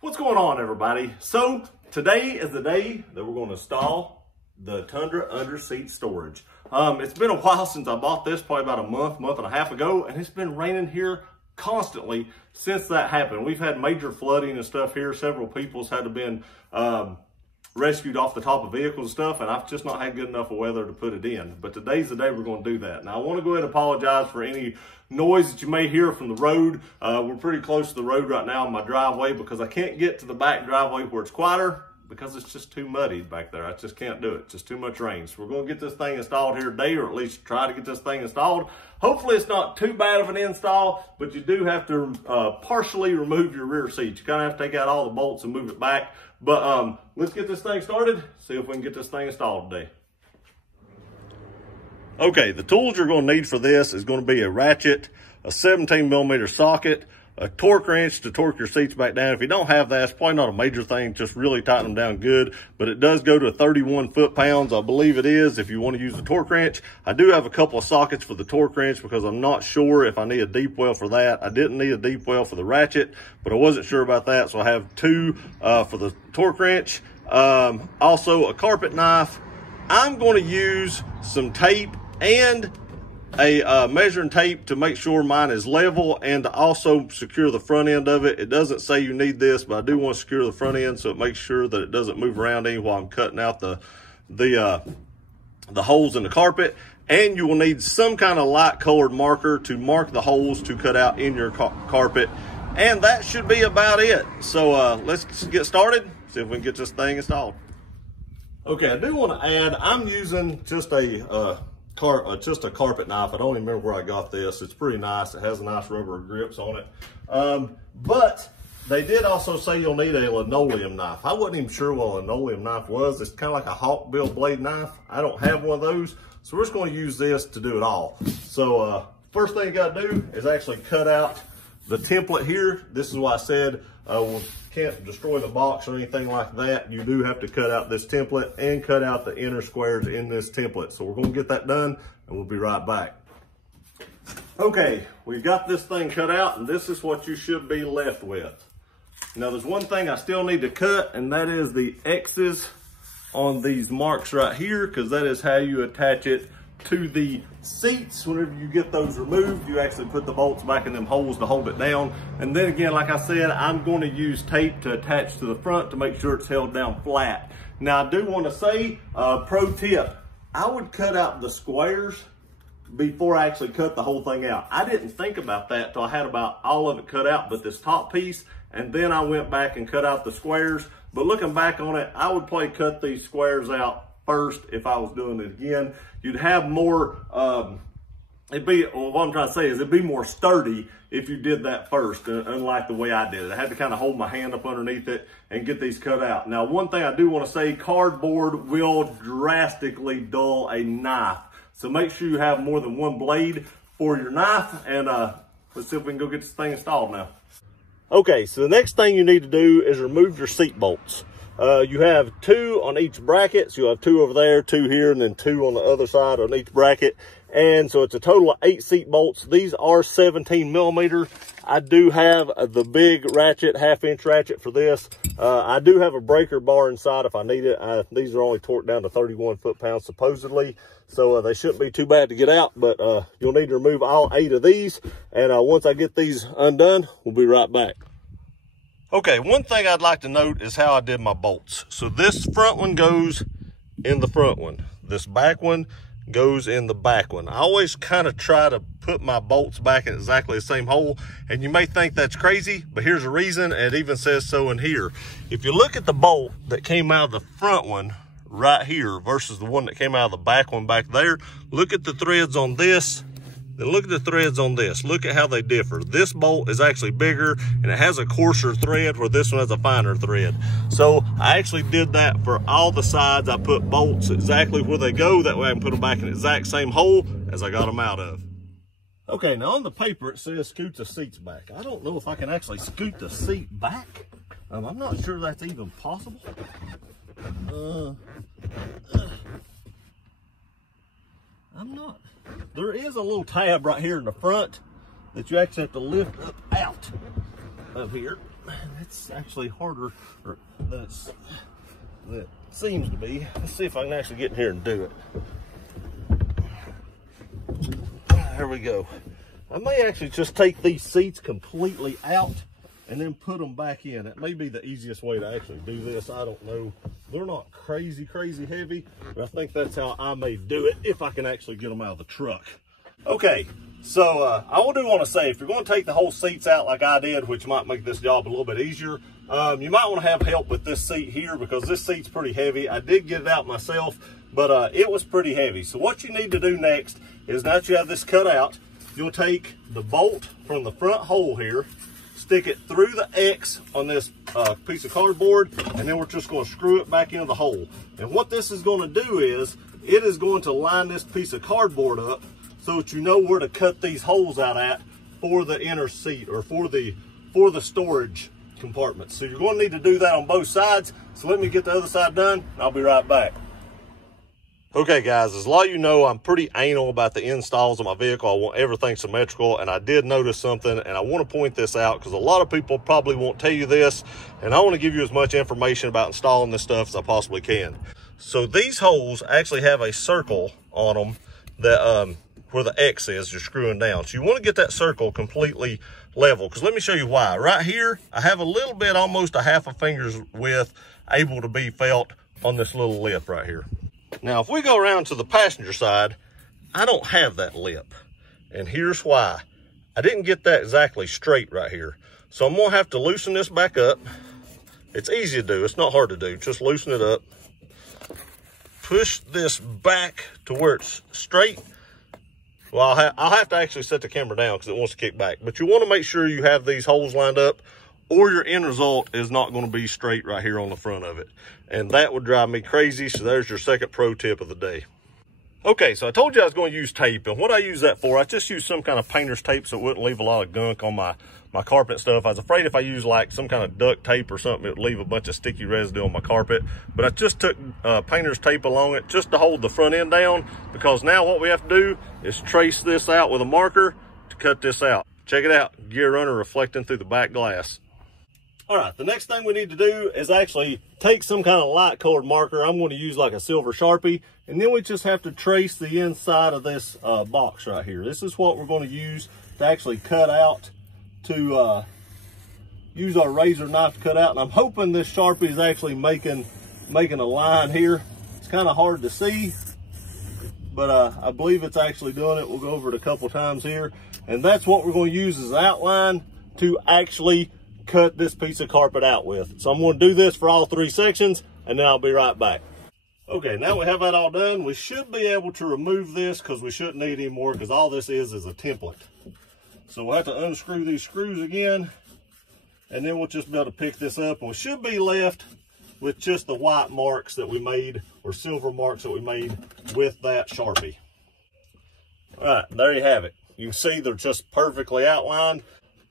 What's going on, everybody? So today is the day that we're going to install the Tundra under seat storage. It's been a while since I bought this, probably about a month and a half ago, and it's been raining here constantly since that happened. We've had major flooding and stuff here. Several people's had to been rescued off the top of vehicles and stuff, and I've just not had good enough of weather to put it in. But today's the day we're going to do that. Now, I want to go ahead and apologize for any noise that you may hear from the road. We're pretty close to the road right now on my driveway because I can't get to the back driveway where it's quieter because it's just too muddy back there. I just can't do it. It's just too much rain. So we're going to get this thing installed here today, or at least try to get this thing installed. Hopefully it's not too bad of an install, but you do have to partially remove your rear seat. You kind of have to take out all the bolts and move it back. But let's get this thing started, see if we can get this thing installed today. Okay, the tools you're going to need for this is going to be a ratchet, a 17mm socket, a torque wrench to torque your seats back down. If you don't have that, it's probably not a major thing. Just really tighten them down good. But it does go to 31 foot-pounds, I believe it is, if you want to use the torque wrench. I do have a couple of sockets for the torque wrench because I'm not sure if I need a deep well for that. I didn't need a deep well for the ratchet, but I wasn't sure about that. So I have two for the torque wrench. Also a carpet knife. I'm going to use some tape and a measuring tape to make sure mine is level and to also secure the front end of it. It doesn't say you need this, but I do want to secure the front end so it makes sure that it doesn't move around any while I'm cutting out the holes in the carpet. And you will need some kind of light colored marker to mark the holes to cut out in your carpet. And that should be about it. So let's get started, see if we can get this thing installed. Okay, I do want to add, I'm using just a carpet knife. I don't even remember where I got this. It's pretty nice. It has a nice rubber grips on it. But they did also say you'll need a linoleum knife. I wasn't even sure what a linoleum knife was. It's kind of like a hawkbill blade knife. I don't have one of those. So we're just going to use this to do it all. So first thing you got to do is actually cut out the template here. This is why I said we can't destroy the box or anything like that. You do have to cut out this template and cut out the inner squares in this template. So we're going to get that done and we'll be right back. Okay, we've got this thing cut out and this is what you should be left with. Now there's one thing I still need to cut, and that is the X's on these marks right here, because that is how you attach it to the seats. Whenever you get those removed, you actually put the bolts back in them holes to hold it down. And then again, like I said, I'm going to use tape to attach to the front to make sure it's held down flat. Now I do want to say, pro tip, I would cut out the squares before I actually cut the whole thing out. I didn't think about that till I had about all of it cut out but this top piece, and then I went back and cut out the squares. But looking back on it, I would probably cut these squares out first if I was doing it again. You'd have more, what I'm trying to say is it'd be more sturdy if you did that first, unlike the way I did it. I had to kind of hold my hand up underneath it and get these cut out. Now, one thing I do want to say, cardboard will drastically dull a knife. So make sure you have more than one blade for your knife, and let's see if we can go get this thing installed now. Okay, so the next thing you need to do is remove your seat bolts. You have two on each bracket, so you'll have two over there, two here, and then two on the other side on each bracket. And so it's a total of 8 seat bolts. These are 17mm. I do have the big ratchet, 1/2-inch ratchet for this. I do have a breaker bar inside if I need it. These are only torqued down to 31 foot-pounds supposedly, so they shouldn't be too bad to get out, but you'll need to remove all 8 of these. And once I get these undone, we'll be right back. Okay, one thing I'd like to note is how I did my bolts. So this front one goes in the front one. This back one goes in the back one. I always kind of try to put my bolts back in exactly the same hole, and you may think that's crazy, but here's a reason, and it even says so in here. If you look at the bolt that came out of the front one right here versus the one that came out of the back one back there, look at the threads on this, then look at the threads on this. Look at how they differ. This bolt is actually bigger and it has a coarser thread where this one has a finer thread. So I actually did that for all the sides. I put bolts exactly where they go. That way I can put them back in the exact same hole as I got them out of. Okay, now on the paper it says scoot the seats back. I don't know if I can actually scoot the seat back. I'm not sure that's even possible. I'm not. There is a little tab right here in the front that you actually have to lift up out. up here. It's actually harder than it seems to be. Let's see if I can actually get in here and do it. There we go. I may actually just take these seats completely out and then put them back in. It may be the easiest way to actually do this. I don't know. They're not crazy heavy, but I think that's how I may do it if I can actually get them out of the truck. Okay, so I do want to say, if you're going to take the whole seats out like I did, which might make this job a little bit easier, you might want to have help with this seat here because this seat's pretty heavy. I did get it out myself, but it was pretty heavy. So what you need to do next is, now that you have this cut out, you'll take the bolt from the front hole here, stick it through the X on this piece of cardboard, and then we're just going to screw it back into the hole. And what this is going to do is, it is going to line this piece of cardboard up so that you know where to cut these holes out at for the inner seat, or for the storage compartment. So you're going to need to do that on both sides. So let me get the other side done, and I'll be right back. Okay guys, as a lot of you know, I'm pretty anal about the installs of my vehicle. I want everything symmetrical, and I did notice something, and I want to point this out because a lot of people probably won't tell you this, and I want to give you as much information about installing this stuff as I possibly can. So these holes actually have a circle on them that where the X is, you're screwing down. So you want to get that circle completely level, because let me show you why. Right here, I have a little bit, almost a half a finger's width, able to be felt on this little lip right here. Now, if we go around to the passenger side, I don't have that lip. And here's why. I didn't get that exactly straight right here. So I'm going to have to loosen this back up. It's easy to do. It's not hard to do. Just loosen it up. Push this back to where it's straight. Well, I'll have to actually set the camera down because it wants to kick back. But you want to make sure you have these holes lined up, or your end result is not going to be straight right here on the front of it. And that would drive me crazy. So there's your second pro tip of the day. Okay, so I told you I was going to use tape, and what I use that for, I just use some kind of painter's tape so it wouldn't leave a lot of gunk on my carpet stuff. I was afraid if I used like some kind of duct tape or something, it would leave a bunch of sticky residue on my carpet. But I just took painter's tape along it just to hold the front end down, because now what we have to do is trace this out with a marker to cut this out. Check it out, gear runner reflecting through the back glass. All right, the next thing we need to do is actually take some kind of light colored marker. I'm going to use like a silver Sharpie, and then we just have to trace the inside of this box right here. This is what we're going to use to actually cut out, to use our razor knife to cut out. And I'm hoping this Sharpie is actually making a line here. It's kind of hard to see, but I believe it's actually doing it. We'll go over it a couple times here. And that's what we're going to use as an outline to actually cut this piece of carpet out with. So I'm going to do this for all 3 sections, and then I'll be right back. Okay, now we have that all done. We should be able to remove this because we shouldn't need any more, because all this is a template. So we'll have to unscrew these screws again, and then we'll just be able to pick this up, and we should be left with just the white marks that we made, or silver marks that we made with that Sharpie. All right, there you have it. You can see they're just perfectly outlined.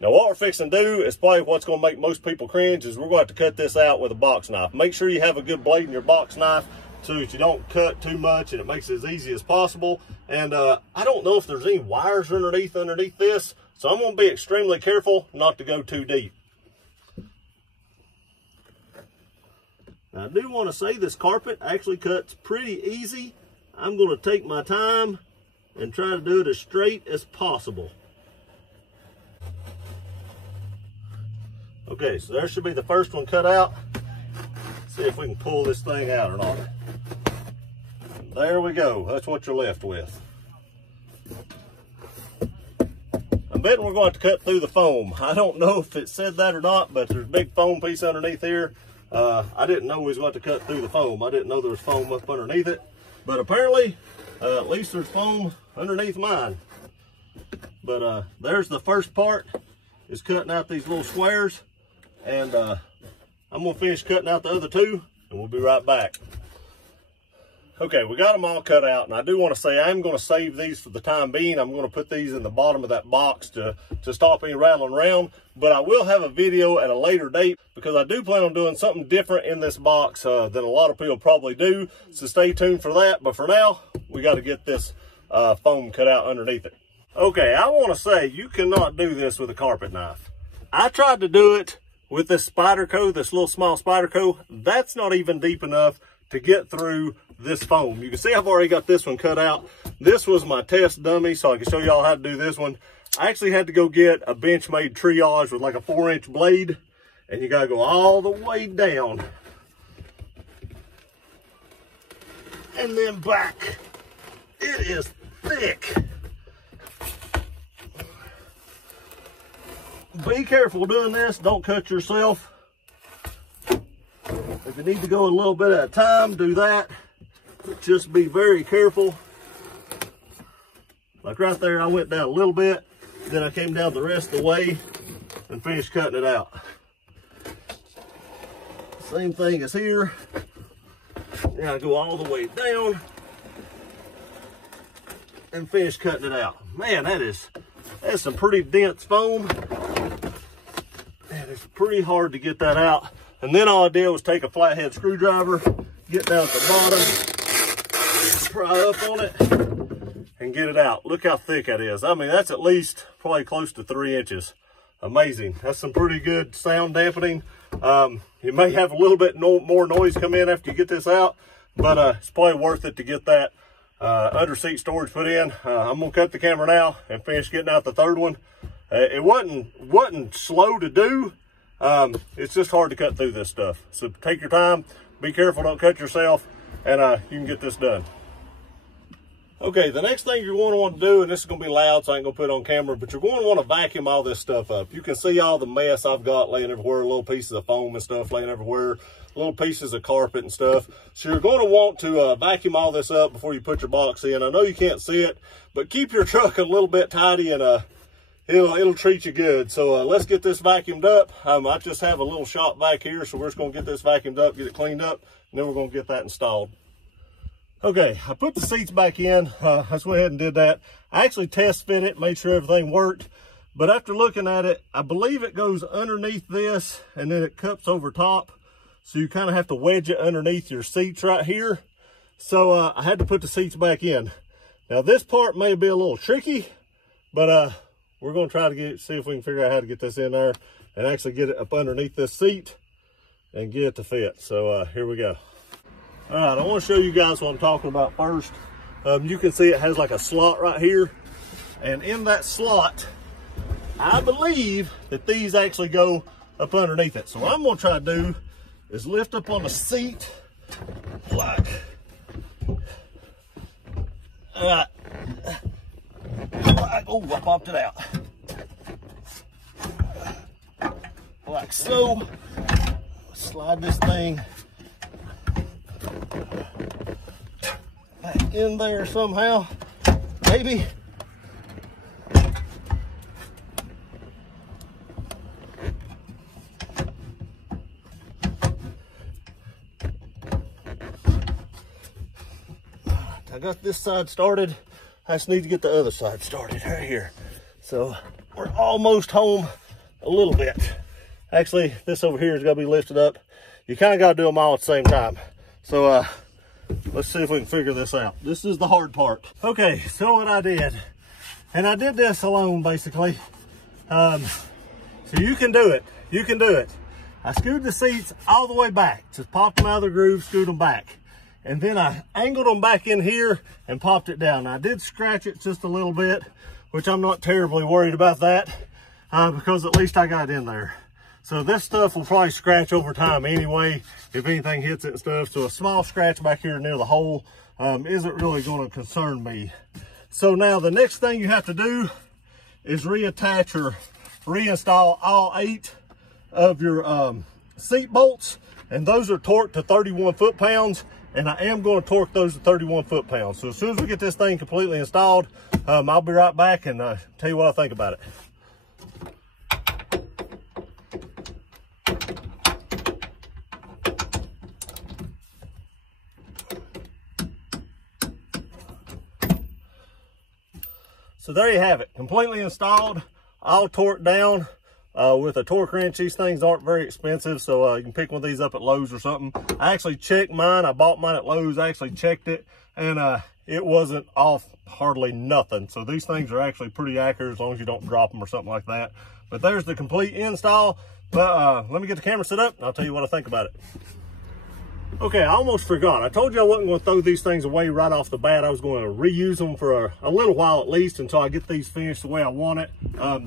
Now what we're fixing to do is probably what's going to make most people cringe, is we're going to have to cut this out with a box knife. Make sure you have a good blade in your box knife so that you don't cut too much, and it makes it as easy as possible. And I don't know if there's any wires underneath this, so I'm going to be extremely careful not to go too deep. Now I do want to say this carpet actually cuts pretty easy. I'm going to take my time and try to do it as straight as possible. Okay, so there should be the first one cut out. Let's see if we can pull this thing out or not. There we go. That's what you're left with. I'm betting we're going to cut through the foam. I don't know if it said that or not, but there's a big foam piece underneath here. I didn't know we was going to cut through the foam. I didn't know there was foam up underneath it. But apparently, at least there's foam underneath mine. But there's the first part, is cutting out these little squares. And I'm going to finish cutting out the other 2, and we'll be right back. Okay, we got them all cut out, and I do want to say I'm going to save these for the time being. I'm going to put these in the bottom of that box to stop any rattling around. But I will have a video at a later date, because I do plan on doing something different in this box than a lot of people probably do. So stay tuned for that. But for now, we got to get this foam cut out underneath it. Okay, I want to say you cannot do this with a carpet knife. I tried to do it with this Spyderco, this little small Spyderco. That's not even deep enough to get through this foam. You can see I've already got this one cut out. This was my test dummy, so I can show y'all how to do this one. I actually had to go get a Benchmade triage with like a 4-inch blade, and you gotta go all the way down and then back. It is thick. Be careful doing this, don't cut yourself. If you need to go a little bit at a time, do that. But just be very careful. Like right there, I went down a little bit, then I came down the rest of the way and finished cutting it out. Same thing as here. You gotta go all the way down and finish cutting it out. Man, that's some pretty dense foam. And it's pretty hard to get that out. And then all I did was take a flathead screwdriver, get down at the bottom, pry up on it, and get it out. Look how thick that is. I mean, that's at least probably close to 3 inches. Amazing. That's some pretty good sound dampening. You may have a little bit more noise come in after you get this out, but it's probably worth it to get that under seat storage put in. I'm gonna cut the camera now and finish getting out the third one. It wasn't slow to do. It's just hard to cut through this stuff. So take your time, be careful, don't cut yourself, and you can get this done. Okay, the next thing you're going to want to do, and this is going to be loud, so I ain't going to put it on camera, but you're going to want to vacuum all this stuff up. You can see all the mess I've got laying everywhere, little pieces of foam and stuff laying everywhere, little pieces of carpet and stuff. So you're going to want to vacuum all this up before you put your box in. I know you can't see it, but keep your truck a little bit tidy and it'll treat you good. So let's get this vacuumed up. I just have a little shop back here, so we're just going to get this vacuumed up, get it cleaned up, and then we're going to get that installed. Okay, I put the seats back in. I just went ahead and did that. I actually test fit it, made sure everything worked. But after looking at it, I believe it goes underneath this and then it cups over top. So you kind of have to wedge it underneath your seats right here. So I had to put the seats back in. Now this part may be a little tricky, but we're going to try to see if we can figure out how to get this in there and actually get it up underneath this seat and get it to fit. So here we go. All right, I want to show you guys what I'm talking about first. You can see it has like a slot right here. And in that slot, I believe that these actually go up underneath it. So what I'm going to try to do is lift up on the seat like, oh, I popped it out. Like so. Slide this thing back in there somehow, maybe. I got this side started. I just need to get the other side started right here. So we're almost home a little bit. Actually, this over here is gonna be lifted up. You kind of got to do them all at the same time. So let's see if we can figure this out. This is the hard part. Okay, so what I did, and I did this alone basically. So you can do it. You can do it. I screwed the seats all the way back. Just popped them out of the groove, screwed them back. And then I angled them back in here and popped it down. I did scratch it just a little bit, which I'm not terribly worried about that because at least I got it in there. So this stuff will probably scratch over time anyway, if anything hits it and stuff. So a small scratch back here near the hole isn't really going to concern me. So now the next thing you have to do is reattach or reinstall all 8 of your seat bolts. And those are torqued to 31 foot-pounds. And I am going to torque those to 31 foot-pounds. So as soon as we get this thing completely installed, I'll be right back and tell you what I think about it. So there you have it, completely installed, all torqued down with a torque wrench. These things aren't very expensive, so you can pick one of these up at Lowe's or something. I actually checked mine. I bought mine at Lowe's. I actually checked it, and it wasn't off hardly nothing. So these things are actually pretty accurate as long as you don't drop them or something like that. But there's the complete install. But let me get the camera set up and I'll tell you what I think about it. Okay, I almost forgot. I told you I wasn't going to throw these things away right off the bat. I was going to reuse them for a little while at least until I get these finished the way I want it.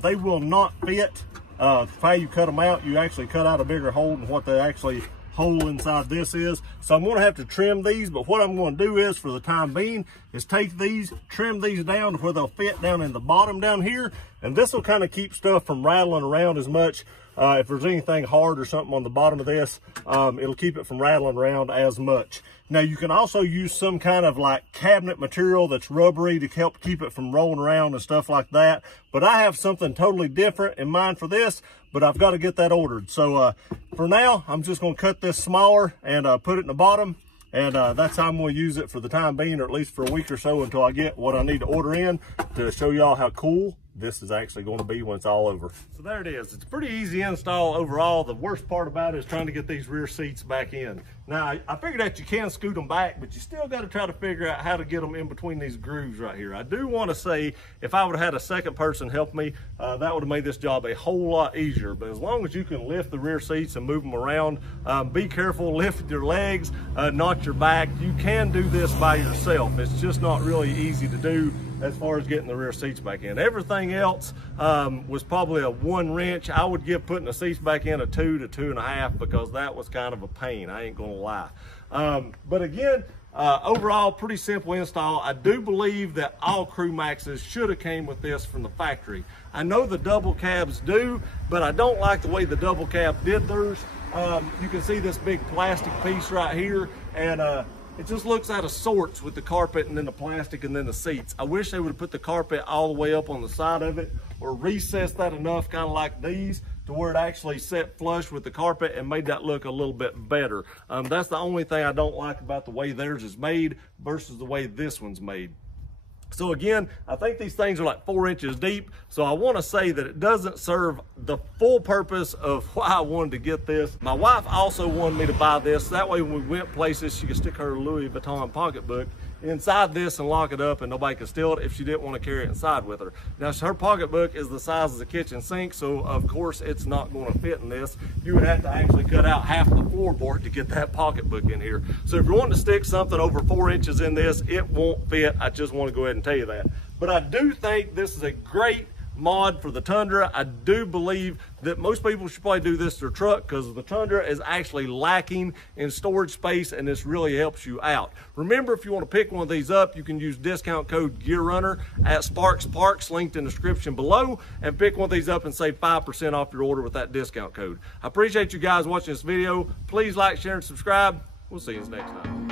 They will not fit. How you cut them out, you actually cut out a bigger hole than what the actually hole inside this is. So I'm going to have to trim these, but what I'm going to do is, for the time being, is take these, trim these down to where they'll fit down in the bottom down here, and this will kind of keep stuff from rattling around as much. If there's anything hard or something on the bottom of this, it'll keep it from rattling around as much. Now you can also use some kind of like cabinet material that's rubbery to help keep it from rolling around and stuff like that. But I have something totally different in mind for this, but I've got to get that ordered. So for now, I'm just going to cut this smaller and put it in the bottom. And that's how I'm going to use it for the time being, or at least for a week or so until I get what I need to order in to show y'all how cool this is actually going to be when it's all over. So there it is. It's a pretty easy install overall. The worst part about it is trying to get these rear seats back in. Now, I figured that you can scoot them back, but you still got to try to figure out how to get them in between these grooves right here. I do want to say, if I would have had a second person help me, that would have made this job a whole lot easier. But as long as you can lift the rear seats and move them around, be careful, lift your legs, not your back. You can do this by yourself. It's just not really easy to do as far as getting the rear seats back in. Everything else was probably a 1 wrench. I would give putting the seats back in a 2 to 2.5 because that was kind of a pain. I ain't gonna lie. But again, overall, pretty simple install. I do believe that all Crew Maxes should have came with this from the factory. I know the double cabs do, but I don't like the way the double cab did theirs. You can see this big plastic piece right here, and it just looks out of sorts with the carpet and then the plastic and then the seats. I wish they would have put the carpet all the way up on the side of it, or recessed that enough, kind of like these, to where it actually set flush with the carpet and made that look a little bit better. That's the only thing I don't like about the way theirs is made versus the way this one's made. So again, I think these things are like 4 inches deep. So I want to say that it doesn't serve the full purpose of why I wanted to get this. My wife also wanted me to buy this. That way when we went places, she could stick her Louis Vuitton pocketbook inside this and lock it up and nobody could steal it if she didn't want to carry it inside with her. Now, her pocketbook is the size of the kitchen sink, so of course it's not going to fit in this. You would have to actually cut out half the floorboard to get that pocketbook in here. So if you're wanting to stick something over 4 inches in this, it won't fit. I just want to go ahead and tell you that. But I do think this is a great mod for the Tundra. I do believe that most people should probably do this to their truck because the Tundra is actually lacking in storage space, and this really helps you out. Remember, if you want to pick one of these up, you can use discount code GearRunner at Sparks Parks, linked in the description below, and pick one of these up and save 5% off your order with that discount code. I appreciate you guys watching this video. Please like, share, and subscribe. We'll see you next time.